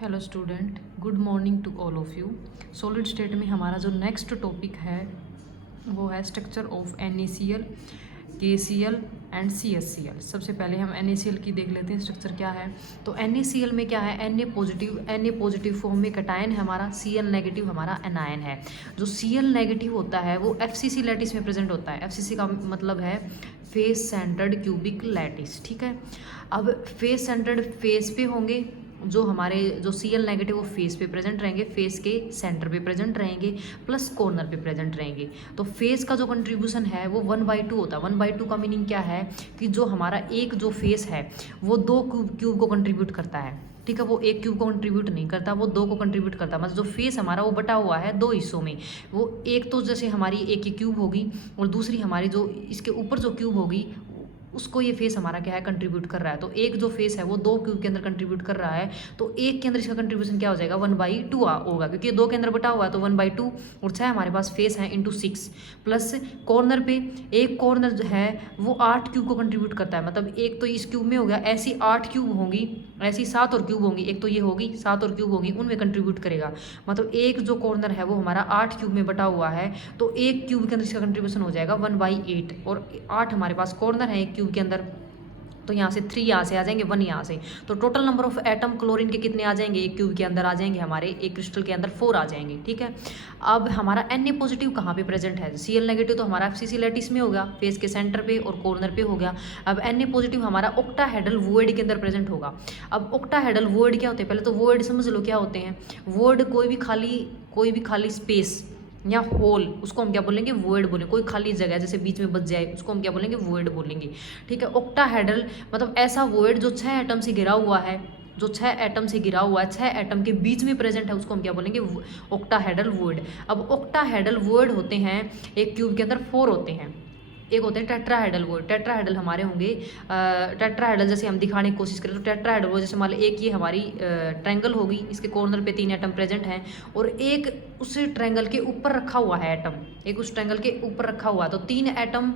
Hello student, good morning to all of you. Solid state में हमारा जो next topic है वो है structure of NaCl, KCl and CHCl। सबसे पहले हम NaCl की देख लेते हैं स्ट्रक्चर क्या है। तो NaCl में क्या है, Na पॉजिटिव फॉर्म में कटायन है हमारा, Cl नेगेटिव हमारा एनायन है। जो Cl नेगेटिव होता है वो FCC लैटिस में प्रेजेंट होता है। FCC का मतलब है फेस सेंटर्ड क्यूबिक लैटिस, ठीक है। अब फेस सेंटर्ड फेस पे होंगे, जो हमारे जो Cl नेगेटिव वो फेस पे प्रेजेंट रहेंगे, फेस के सेंटर पे प्रेजेंट रहेंगे, प्लस कॉर्नर पे प्रेजेंट रहेंगे। तो फेस का जो कंट्रीब्यूशन है वो 1/2 होता है। 1/2 का मीनिंग क्या है कि जो हमारा एक जो फेस है वो 2 क्यूब को कंट्रीब्यूट करता है, ठीक है। वो एक क्यूब को कंट्रीब्यूट नहीं करता, वो 2 को कंट्रीब्यूट करता है। मतलब जो फेस हमारा वो बटा हुआ है 2 हिस्सों में। वो एक तो जैसे हमारी एक ये क्यूब होगी और दूसरी हमारी जो इसके ऊपर जो क्यूब होगी उसको ये फेस हमारा क्या है, कंट्रीब्यूट कर रहा है। तो एक जो फेस है वो 2 क्यूब के अंदर कंट्रीब्यूट कर रहा है, तो एक के अंदर इसका कंट्रीब्यूशन क्या हो जाएगा, 1/2 होगा, क्योंकि ये 2 के अंदर बटा हुआ है तो 1/2। और 6 हमारे पास फेस है इंटू 6, प्लस कॉर्नर पे एक कॉर्नर है वो 8 क्यूब को कंट्रीब्यूट करता है। मतलब एक तो इस क्यूब में हो गया, ऐसी 8 क्यूब होंगी, ऐसी 7 और क्यूब होंगी। एक तो ये होगी 7 और क्यूब होंगी, उनमें कंट्रीब्यूट करेगा। मतलब एक जो कॉर्नर है वो हमारा 8 क्यूब में बटा हुआ है, तो एक क्यूब के अंदर इसका कंट्रीब्यूशन हो जाएगा 1/8। और 8 हमारे पास कॉर्नर है एक क्यूब के अंदर, तो यहाँ से 3 यहाँ से आ जाएंगे, 1 यहाँ से। तो total number of atom chlorine के कितने आ जाएंगे, एक क्यूब के अंदर आ जाएंगे हमारे, एक क्रिस्टल के अंदर 4 आ जाएंगे, ठीक है। अब हमारा Na पॉजिटिव कहाँ पे प्रेजेंट है, Cl नेगेटिव तो हमारा FCC लैटिस में होगा, फेस के सेंटर पे और कॉर्नर पे हो गया। अब Na पॉजिटिव हमारा ऑक्टाहेड्रल वॉइड के अंदर प्रेजेंट होगा। अब ऑक्टाहेड्रल वॉइड क्या होते हैं, पहले तो वॉइड समझ लो क्या होते हैं। वॉइड कोई भी खाली स्पेस या होल, उसको हम क्या बोलेंगे, वॉइड बोलेंगे। कोई खाली जगह जैसे बीच में बच जाए उसको हम क्या बोलेंगे, वॉइड बोलेंगे, ठीक है। ऑक्टाहेड्रल मतलब ऐसा वॉइड जो 6 एटम से घिरा हुआ है, जो 6 एटम से घिरा हुआ है, 6 एटम के बीच में प्रेजेंट है, उसको हम क्या बोलेंगे, ऑक्टाहेड्रल वॉइड। अब ऑक्टाहेड्रल वॉइड होते हैं एक क्यूब के अंदर 4 होते हैं। एक होते हैं टेट्राहेड्रल वॉइड। टेट्राहेड्रल हमारे होंगे, टेट्राहेड्रल जैसे हम दिखाने की कोशिश करें तो टेट्राहेड्रल वॉइड जैसे मान लो एक ये हमारी ट्रायंगल होगी, इसके कॉर्नर पे 3 एटम प्रेजेंट हैं और एक उस ट्रायंगल के ऊपर रखा हुआ है एटम, एक उस ट्रायंगल के ऊपर रखा हुआ है, तो 3 एटम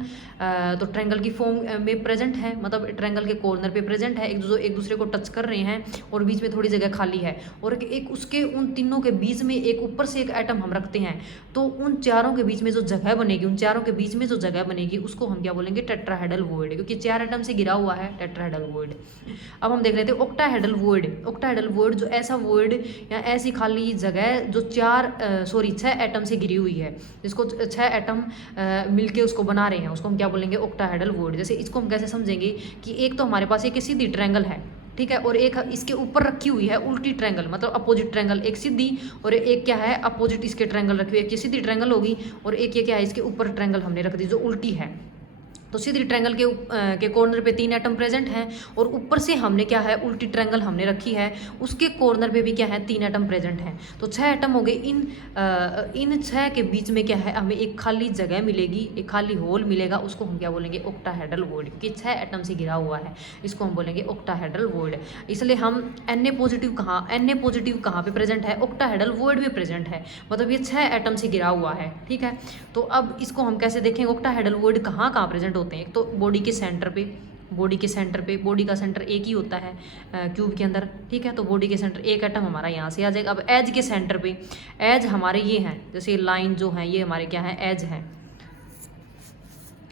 तो ट्रायंगल की फॉर्म में प्रेजेंट है, मतलब ट्रायंगल के कॉर्नर पे प्रेजेंट है, एक दूसरे को टच कर रहे हैं और बीच में थोड़ी जगह खाली है। और एक उसके उन तीनों के बीच में एक ऊपर से एक एटम हम रखते हैं, तो उन चारों के बीच में जो जगह बनेगी, उन चारों के बीच में जो जगह बनेगी उसको हम क्या बोलेंगे, टेट्राहेड्रल वॉइड, क्योंकि 4 एटम से घिरा हुआ है, टेट्राहेड्रल वॉइड। अब हम देख लेते हैं ऑक्टाहेड्रल वॉइड। ऑक्टाहेड्रल वॉइड जो ऐसा वॉइड या ऐसी खाली जगह जो 6 एटम से घिरी हुई है, जिसको 6 एटम मिलके उसको बना रहे हैं, उसको हम क्या बोलेंगे, ऑक्टाहेड्रल वॉइड। जैसे इसको हम कैसे समझेंगे कि एक तो हमारे पास एक सीधी ट्रायंगल है, ठीक है, और एक इसके ऊपर रखी हुई है उल्टी ट्रायंगल, मतलब अपोजिट ट्रायंगल, एक सीधी और एक क्या है, अपोजिट इसके ट्रायंगल रखी हुई है। एक ये सीधी ट्रायंगल होगी और एक ये क्या है, इसके ऊपर ट्रायंगल हमने रख दी जो उल्टी है। तो सीधी ट्रायंगल के कॉर्नर पे 3 एटम प्रेजेंट हैं और ऊपर से हमने क्या है, उल्टी ट्रायंगल हमने रखी है, उसके कॉर्नर पे भी क्या है, 3 एटम प्रेजेंट हैं। तो 6 एटम हो गए। इन 6 के बीच में क्या है, हमें एक खाली जगह मिलेगी, एक खाली होल मिलेगा, उसको हम क्या बोलेंगे, ऑक्टाहेड्रल वॉइड, कि 6 एटम से घिरा हुआ है, इसको हम बोलेंगे ऑक्टाहेड्रल वॉइड। इसलिए हम Na पॉजिटिव कहाँ पे प्रेजेंट है, ऑक्टाहेड्रल वॉइड में प्रेजेंट है, मतलब ये 6 एटम से घिरा हुआ है, ठीक है। तो अब इसको हम कैसे देखेंगे, ऑक्टाहेड्रल वॉइड कहाँ प्रेजेंट होते हैं। एक तो बॉडी के सेंटर पे, बॉडी का सेंटर एक ही होता है क्यूब के अंदर, ठीक है। तो बॉडी के सेंटर एक एटम हमारा यहाँ से आ जाएगा। अब एज के सेंटर पे, एज हमारे ये हैं, जैसे लाइन जो है ये हमारे क्या है, एज है।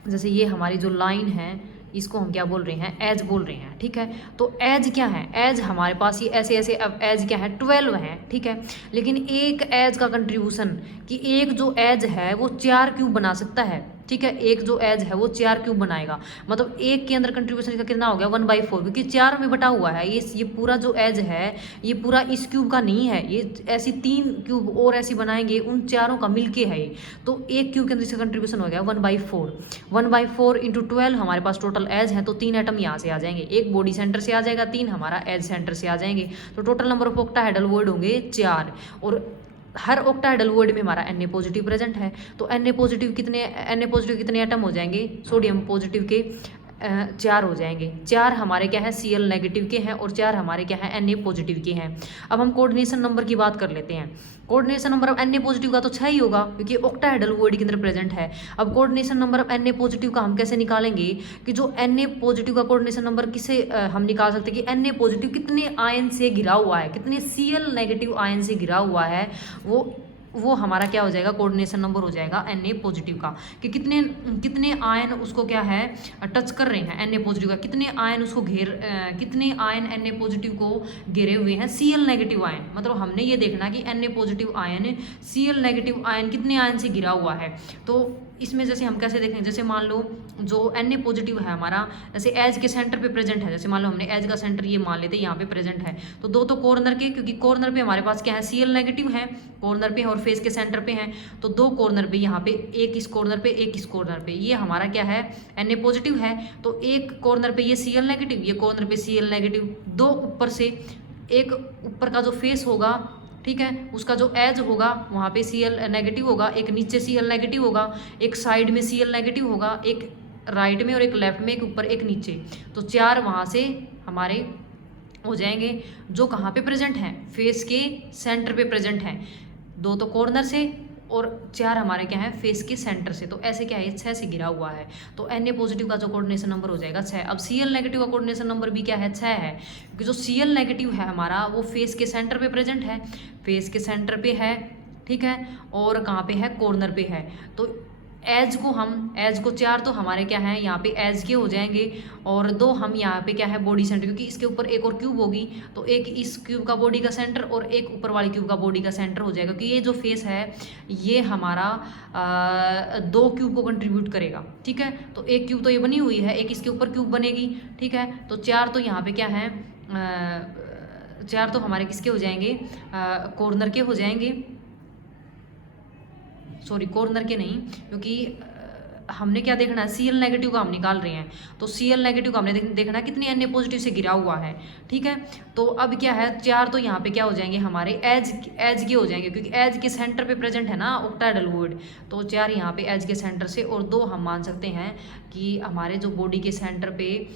जैसे ये हमारी जो लाइन है इसको हम क्या बोल रहे हैं, एज बोल रहे हैं, ठीक है। तो एज क्या है, एज हमारे पास ये ऐसे ऐसे, अब एज क्या है, 12 है, ठीक है। लेकिन एक एज का कंट्रीब्यूशन, कि एक जो एज है वो 4 क्यूब बना सकता है, ठीक है। एक जो एज है वो 4 क्यूब बनाएगा, मतलब एक के अंदर कंट्रीब्यूशन का कितना हो गया, 1/4, क्योंकि 4 में बटा हुआ है। ये पूरा जो एज है ये पूरा इस क्यूब का नहीं है, ये ऐसी 3 क्यूब और ऐसी बनाएंगे, उन चारों का मिलके है ये। तो एक क्यूब के अंदर इसका कंट्रीब्यूशन हो गया 1/4। 1/4 इंटू 12 हमारे पास टोटल एज है, तो 3 एटम यहाँ से आ जाएंगे, एक बॉडी सेंटर से आ जाएगा, 3 हमारा एज सेंटर से आ जाएंगे। तो total number of octahedral void होंगे 4। और हर ऑक्टाहेड्रल वॉइड में हमारा Na पॉजिटिव प्रेजेंट है। तो Na पॉजिटिव कितने एटम हो जाएंगे, सोडियम पॉजिटिव के 4 हो जाएंगे। 4 हमारे क्या है Cl नेगेटिव के हैं और 4 हमारे क्या है Na पॉजिटिव के हैं। अब हम कोऑर्डिनेशन नंबर की बात कर लेते हैं। Coordination number of Na positive का तो 6 ही होगा क्योंकि ऑक्टाहेड्रल वुड के अंदर प्रेजेंट है। अब coordination number of Na positive का हम कैसे निकालेंगे कि जो Na पॉजिटिव का कोऑर्डिनेशन नंबर किसे हम निकाल सकते हैं कि Na पॉजिटिव कितने आयन से घिरा हुआ है, कितने Cl नेगेटिव आयन से घिरा हुआ है, वो हमारा क्या हो जाएगा कोऑर्डिनेशन नंबर हो जाएगा Na पॉजिटिव का, कि कितने कितने आयन उसको क्या है टच कर रहे हैं Na पॉजिटिव का, कितने आयन उसको कितने आयन Na पॉजिटिव को घेरे हुए हैं Cl नेगेटिव आयन। मतलब हमने ये देखना कि Na positive ion Cl negative ion कितने आयन से घिरा हुआ है। तो इसमें जैसे हम कैसे देखें, जैसे मान लो जो Na पॉजिटिव है हमारा, जैसे एज के सेंटर पे प्रेजेंट है, जैसे मान लो हमने एज का सेंटर ये मान लेते हैं यहाँ पे प्रेजेंट है, तो दो तो कॉर्नर के, क्योंकि कॉर्नर पे हमारे पास क्या है Cl नेगेटिव है कॉर्नर पे और फेस के सेंटर पे हैं, तो दो कॉर्नर पे यहाँ पे, एक इस कॉर्नर पे एक इस कॉर्नर पे, ये हमारा क्या है Na पॉजिटिव है। तो एक कॉर्नर पे ये Cl नेगेटिव, ये कॉर्नर पे Cl नेगेटिव, दो ऊपर से, एक ऊपर का जो फेस होगा, ठीक है, उसका जो एज होगा वहाँ पे Cl नेगेटिव होगा, एक नीचे Cl नेगेटिव होगा, एक साइड में Cl नेगेटिव होगा, एक राइट में और एक लेफ्ट में, एक ऊपर एक नीचे, तो 4 वहाँ से हमारे हो जाएंगे जो कहाँ पे प्रेजेंट हैं, फेस के सेंटर पे प्रेजेंट हैं। 2 तो कॉर्नर से और 4 हमारे क्या है फेस के सेंटर से, तो ऐसे क्या है 6 से घिरा हुआ है। तो Na पॉजिटिव का जो कोऑर्डिनेशन नंबर हो जाएगा 6। अब Cl नेगेटिव का कोऑर्डिनेशन नंबर भी क्या है 6 है, क्योंकि जो Cl नेगेटिव है हमारा वो फेस के सेंटर पे प्रेजेंट है, फेस के सेंटर पे है, ठीक है, और कहाँ पे है कॉर्नर पे है। तो एज को 4 तो हमारे क्या है यहाँ पे एज के हो जाएंगे, और 2 हम यहाँ पे क्या है बॉडी सेंटर, क्योंकि इसके ऊपर एक और क्यूब होगी, तो एक इस क्यूब का बॉडी का सेंटर और एक ऊपर वाली क्यूब का बॉडी का सेंटर हो जाएगा, क्योंकि ये जो फेस है ये हमारा 2 क्यूब को कंट्रीब्यूट करेगा, ठीक है। तो एक क्यूब तो ये बनी हुई है, एक इसके ऊपर क्यूब बनेगी, ठीक है। तो 4 तो यहाँ पे क्या है 4 तो हमारे किसके हो जाएंगे कॉर्नर के हो जाएंगे, सॉरी कॉर्नर के नहीं, क्योंकि हमने क्या देखना है Cl नेगेटिव का हम निकाल रहे हैं, तो Cl नेगेटिव का हमने देखना है कितनी Na पॉजिटिव से गिरा हुआ है, ठीक है। तो अब क्या है 4 तो यहाँ पे क्या हो जाएंगे हमारे एज के हो जाएंगे, क्योंकि एज के सेंटर पे प्रेजेंट है ना ऑक्टाहेड्रल वुड, तो 4 यहाँ पे एज के सेंटर से, और 2 हम मान सकते हैं कि हमारे जो बॉडी के सेंटर पे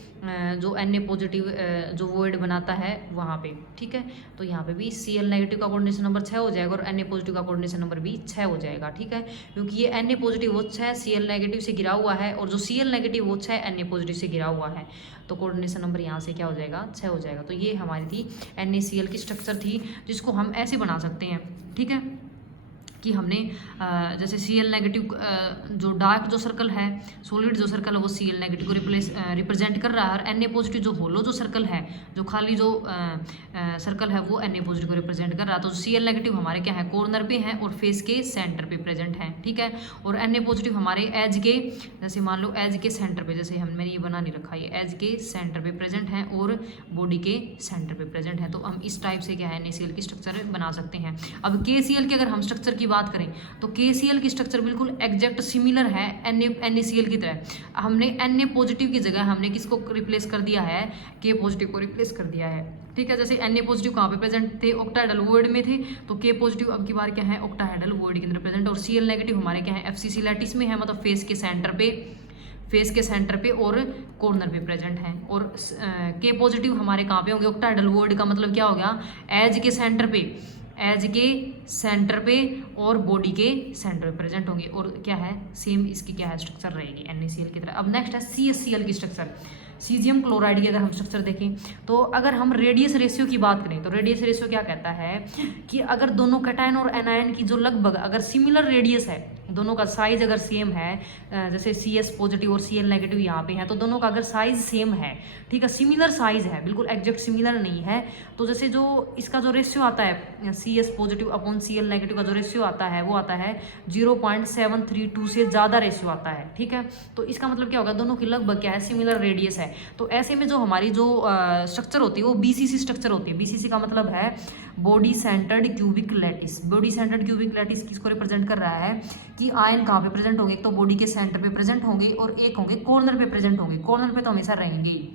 जो Na पॉजिटिव जो वुड बनाता है वहाँ पे, ठीक है। तो यहाँ पे भी Cl नेगेटिव का कोऑर्डिनेशन नंबर 6 हो जाएगा और Na पॉजिटिव का कोऑर्डिनेशन नंबर भी 6 हो जाएगा, ठीक है, क्योंकि ये Na पॉजिटिव वो 6 Cl नेगेटिव से गिरा हुआ है, और जो Cl नेगेटिव वो 6 Na पॉजिटिव से गिरा हुआ है, तो कोऑर्डिनेशन नंबर यहाँ से क्या हो जाएगा 6 हो जाएगा। तो ये हमारी थी NaCl की स्ट्रक्चर थी, जिसको हम ऐसे बना सकते हैं, ठीक है, कि हमने जैसे Cl नेगेटिव जो डार्क जो सर्कल है, सॉलिड जो सर्कल है वो Cl नेगेटिव को रिप्रेजेंट कर रहा है, और Na पॉजिटिव जो होलो जो सर्कल है, जो खाली जो सर्कल है वो Na पॉजिटिव को रिप्रेजेंट कर रहा है। तो Cl नेगेटिव हमारे क्या है कॉर्नर पे हैं और फेस के सेंटर पे प्रेजेंट हैं, ठीक है, और Na पॉजिटिव हमारे एज के, जैसे मान लो एज के सेंटर पे, जैसे हमने ये बना नहीं रखा, ये एज के सेंटर पे प्रेजेंट हैं और बॉडी के सेंटर पे प्रेजेंट है। तो हम इस टाइप से क्या है NaCl की स्ट्रक्चर बना सकते हैं। अब KCl की अगर हम स्ट्रक्चर की बात करें तो KCl की स्ट्रक्चर बिल्कुल एग्जैक्ट सिमिलर है NaCl की तरह। हमने Na पॉजिटिव की जगह हमने किसको रिप्लेस कर दिया है K पॉजिटिव को रिप्लेस कर दिया है, ठीक है। जैसे Na पॉजिटिव कहाँ पे प्रेजेंट थे ऑक्टाहेड्रल वुड में थे, तो K पॉजिटिव अब की बार क्या है ऑक्टाहेड्रल वुड के अंदर प्रेजेंट, और Cl नेगेटिव हमारे क्या है FCC लैटिस में है, मतलब फेस के सेंटर पे और कॉर्नर पे प्रेजेंट है। और K पॉजिटिव हमारे कहाँ पे होंगे ऑक्टाहेड्रल वुड का मतलब क्या हो गया एज के सेंटर पे और बॉडी के सेंटर पे प्रेजेंट होंगे, और क्या है सेम इसकी क्या है स्ट्रक्चर रहेगी NaCl की तरह। अब नेक्स्ट है CaCl की स्ट्रक्चर। सीजियम क्लोराइड की अगर हम स्ट्रक्चर देखें, तो अगर हम रेडियस रेशियो की बात करें तो रेडियस रेशियो क्या कहता है कि अगर दोनों कैटायन और एनायन की जो लगभग अगर सिमिलर रेडियस है, दोनों का साइज अगर सेम है, जैसे CS पॉजिटिव और Cl नेगेटिव यहाँ पे है, तो दोनों का अगर साइज सेम है, ठीक है, सिमिलर साइज है, बिल्कुल एग्जैक्ट सिमिलर नहीं है, तो जैसे जो इसका जो रेशियो आता है CS positive upon Cl negative का जो रेशियो आता है वो आता है 0.732 से ज़्यादा रेशियो आता है, ठीक है। तो इसका मतलब क्या होगा दोनों की लगभग क्या है सिमिलर रेडियस है। तो ऐसे में जो हमारी जो स्ट्रक्चर होती है वो BCC स्ट्रक्चर होती है। BCC का मतलब है body centred cubic lattice. Body centred cubic lattice किसको रिप्रेजेंट कर रहा है कि आयन कहाँ पे प्रेजेंट होंगे, एक तो बॉडी के सेंटर पे प्रेजेंट होंगे और एक होंगे कॉर्नर पे प्रेजेंट होंगे। कॉर्नर पे तो हमेशा रहेंगे ही,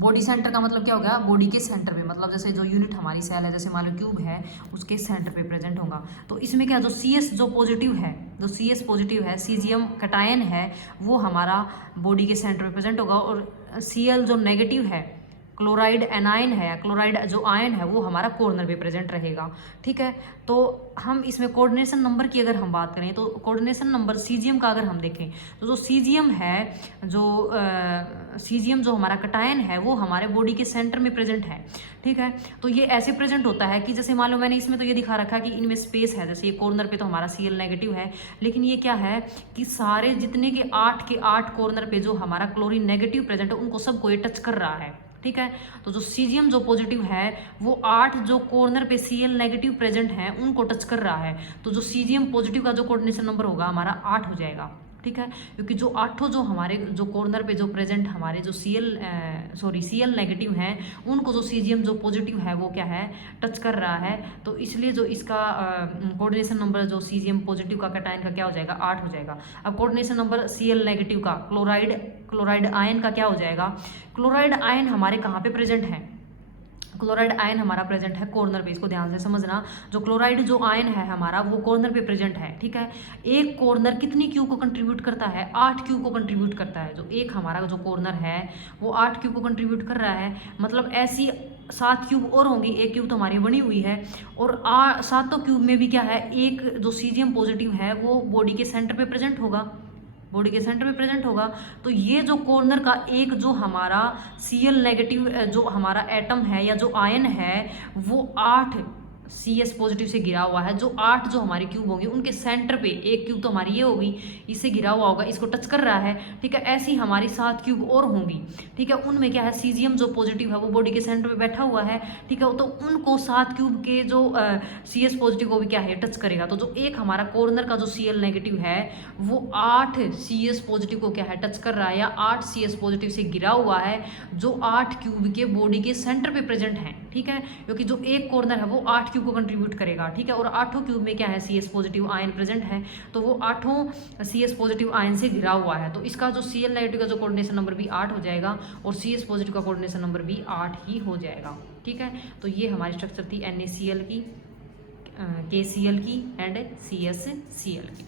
बॉडी सेंटर का मतलब क्या हो गया, बॉडी के सेंटर पे, मतलब जैसे जो यूनिट हमारी सेल है, जैसे मान लो क्यूब है, उसके सेंटर पे प्रेजेंट होगा। तो इसमें क्या, जो CS जो पॉजिटिव है, जो CS पॉजिटिव है, सीजियम कटायन है, वो हमारा बॉडी के सेंटर पे प्रेजेंट होगा। और Cl जो नेगेटिव है, क्लोराइड एनायन है, क्लोराइड जो आयन है, वो हमारा कॉर्नर पे प्रेजेंट रहेगा। ठीक है, तो हम इसमें कोऑर्डिनेशन नंबर की अगर हम बात करें, तो कोऑर्डिनेशन नंबर सीजियम का अगर हम देखें, तो जो सीजियम है, जो सीजियम जो हमारा कटायन है, वो हमारे बॉडी के सेंटर में प्रेजेंट है। ठीक है, तो ये ऐसे प्रेजेंट होता है कि जैसे मान लो मैंने इसमें तो ये दिखा रखा है कि इनमें स्पेस है, जैसे ये कॉर्नर पे तो हमारा Cl नेगेटिव है, लेकिन ये क्या है कि सारे जितने के 8 कॉर्नर पे जो हमारा क्लोरीन नेगेटिव प्रेजेंट है, उनको सबको ये टच कर रहा है। ठीक है, तो जो सीजियम जो पॉजिटिव है, वो 8 जो कॉर्नर पे Cl नेगेटिव प्रेजेंट है, उनको टच कर रहा है। तो जो सीजियम पॉजिटिव का जो कोऑर्डिनेशन नंबर होगा हमारा 8 हो जाएगा। ठीक है, क्योंकि जो 8 जो हमारे जो कॉर्नर पे जो प्रेजेंट हमारे जो Cl नेगेटिव हैं, उनको जो सीजियम जो पॉजिटिव है वो क्या है, टच कर रहा है। तो इसलिए जो इसका कोऑर्डिनेशन नंबर जो सीजियम पॉजिटिव का कटायन का क्या हो जाएगा, 8 हो जाएगा। अब कोऑर्डिनेशन नंबर Cl नेगेटिव का क्लोराइड आयन का क्या हो जाएगा। क्लोराइड आयन हमारे कहाँ पे प्रेजेंट है, क्लोराइड आयन हमारा प्रेजेंट है कॉर्नर पे, इसको ध्यान से समझना। जो क्लोराइड जो आयन है हमारा, वो कॉर्नर पे प्रेजेंट है। ठीक है, एक कॉर्नर कितनी क्यूब को कंट्रीब्यूट करता है, 8 क्यूब को कंट्रीब्यूट करता है। जो एक हमारा जो कॉर्नर है वो 8 क्यूब को कंट्रीब्यूट कर रहा है, मतलब ऐसी 7 क्यूब और होंगी, एक क्यूब तो हमारी बनी हुई है। और 7 क्यूब में भी क्या है, एक जो सीजियम पॉजिटिव है वो बॉडी के सेंटर पे प्रेजेंट होगा, बॉडी के सेंटर में प्रेजेंट होगा। तो ये जो कॉर्नर का एक जो हमारा Cl नेगेटिव जो हमारा एटम है या जो आयन है, वो 8 CS पॉजिटिव से घिरा हुआ है। जो 8 जो हमारी क्यूब होंगी, उनके सेंटर पे एक क्यूब तो हमारी ये होगी, इससे घिरा हुआ होगा, इसको टच कर रहा है। ठीक है, ऐसी हमारी 7 क्यूब और होंगी। ठीक है, उनमें क्या है, सीजियम जो पॉजिटिव है वो बॉडी के सेंटर पे बैठा हुआ है। ठीक है, तो उनको 7 क्यूब के जो CS पॉजिटिव को भी क्या है, टच करेगा। तो जो एक हमारा कॉर्नर का जो Cl नेगेटिव है, वो 8 CS पॉजिटिव को क्या है, टच कर रहा है, या 8 CS पॉजिटिव से घिरा हुआ है, जो 8 क्यूब के बॉडी के सेंटर पे प्रेजेंट है। ठीक है, क्योंकि जो एक कॉर्नर है वो 8 क्यूब को कंट्रीब्यूट करेगा। ठीक है, और 8 क्यूब में क्या है, CS पॉजिटिव आयन प्रेजेंट है, तो वो 8 CS पॉजिटिव आयन से घिरा हुआ है। तो इसका जो Cl नेगेटिव का जो कोऑर्डिनेशन नंबर भी 8 हो जाएगा, और CS पॉजिटिव का कोऑर्डिनेशन नंबर भी 8 ही हो जाएगा। ठीक है, तो ये हमारी स्ट्रक्चर थी NaCl की, KCl की एंड CsCl की।